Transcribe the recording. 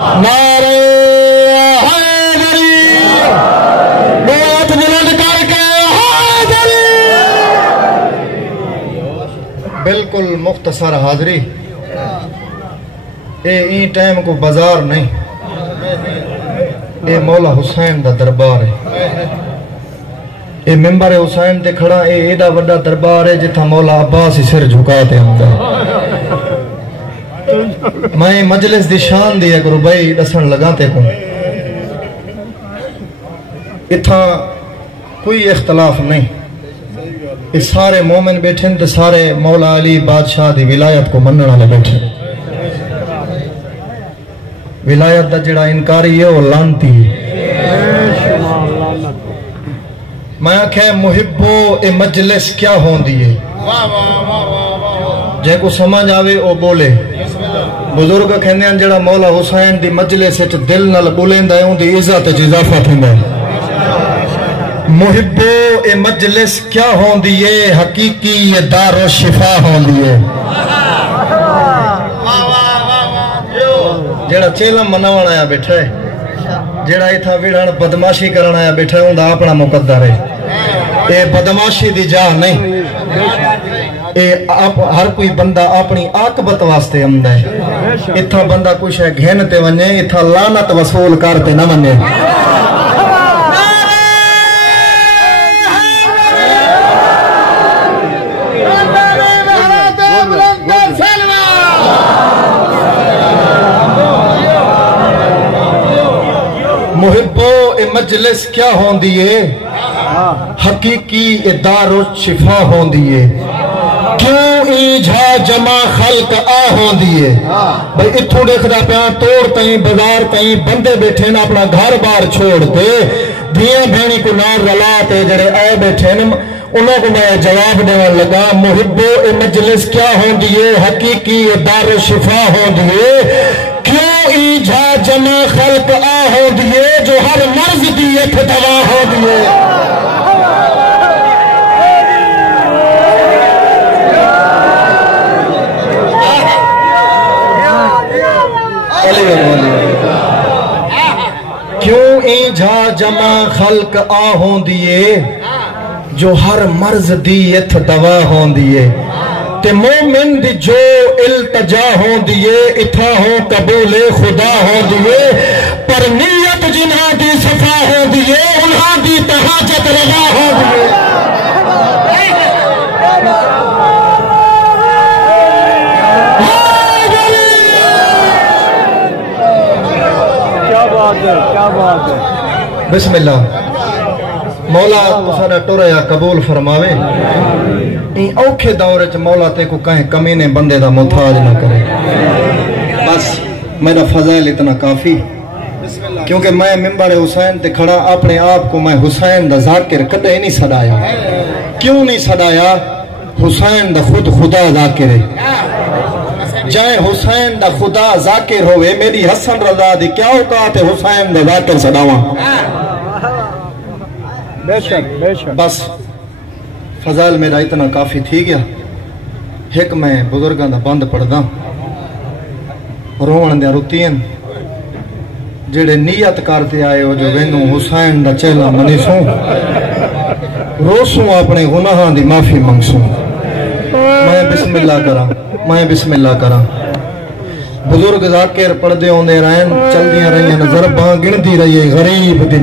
نعرہ حیدری موت بلند کر کے حیدری. بالکل مختصر حاضری. اے ٹائم کو بازار نہیں، اے مولا حسین دا دربار ہے. اے ممبر حسین تے کھڑا اے ایڈا وڈا دربار ہے جتھا مولا عباس ہی سر جھکاتے ہوندا ہے. میں مجلس دی شان دیا کرو بھائی دسن لگاتے کو اتھا کوئی اختلاف نہیں. یہ سارے مومن بیٹھے تے سارے مولا علی بادشاہ دی ولایت کو منن والے بیٹھے. ولایت دا جڑا انکاری ہے وہ لعنتی ہے. میں آکھے محبو اے مجلس کیا ہوندی ہے، جے کو سمجھ آوے او بولے. بزرگ کہندے ہیں جڑا مولا حسین دی مجلس وچ دل نال بولیندا ہے اون دی عزت وچ اضافہ تھیندا ہے. محبو اے مجلس کیا ہوندی ہے، حقیقی یہ دار و شفا ہوندی ہے. جڑا چیلم مناون آیا بیٹھا ہے، جڑا ایتھا ویڑھن بدماشی کرن آیا بیٹھا ہے، اوندا اپنا مقدر ہے. اے بدماشی دی جا نہیں، اے ہر کوئی بندہ اپنی عاقبت واسطے آندا ہے. اتھا بندہ کچھ ہے گھن تے ونجے، اتھا لعنت وصول کرتے نہ ونجے. محبو اے مجلس کیا ہوندی ہے، حقیقی اے دار و شفا ہوندی ہے. کیوں ایجھا جمع خلق آ ہوندی ہے. بھئی اتھوں دیکھدا پیاں توڑ تائیں بازار تائیں بندے بیٹھے نا اپنا گھر بار چھوڑ دے دیاں بھینی کو نار رلاتے جڑے آئے بیٹھے نا انہوں کو میں جواب دیوان لگا. محبو اے مجلس کیا ہوندی ہے، حقیقی اے دار و شفا ہوندی ہے. کیوں ایجھا جمع خلق آ ہوندی ہے، جو ہر مرض دی ایک دوا ہوندی ہے. کیوں ایجھا جمع خلق آ ہوندی ہے، جو ہر مرض دی ایک دوا ہوندی ہے. تے مومن دی جو التجا ہوندی ہے، اتھا ہو قبول خدا ہوندی ہے. پر نیت جنہاں دی صفا ہوندی ہے، انہاں دی تحاجت روا ہوندی ہے. کیا بات ہے. بسم اللہ. مولا تساں ٹریا قبول فرماوے. این اوکھے دور وچ مولا تے کو کہیں کمینے بندے دا محتاج نہ کرے. بس میرا فضائل اتنا کافی، کیونکہ میں ممبر حسین تے کھڑا اپنے آپ کو میں حسین دا ذاکر کدے نہیں سڑایا. کیوں نہیں سڑایا؟ حسین دا خود خدا ذاکر ہے. جائے حسین دا خدا ذاکر ہوئے میری حسن رضا دی کیا اوقات ہے حسین دا ذاکر سڑاواں. بس فضائل میرا اتنا کافی تھی گیا. ایک میں بزرگاں دا بند پڑھدا روان دیا روتین جڑے نیت کرتے آئے ہو جو وینو حسین دا چہلا منیسوں روسوں اپنے گناہاں دی معافی منگسوں. میں بسم اللہ کراں. بزرگ ذاکر پڑھ دے ہوندے رہن چل دیاں رہیاں ضرباں گن دی رہی غریب دی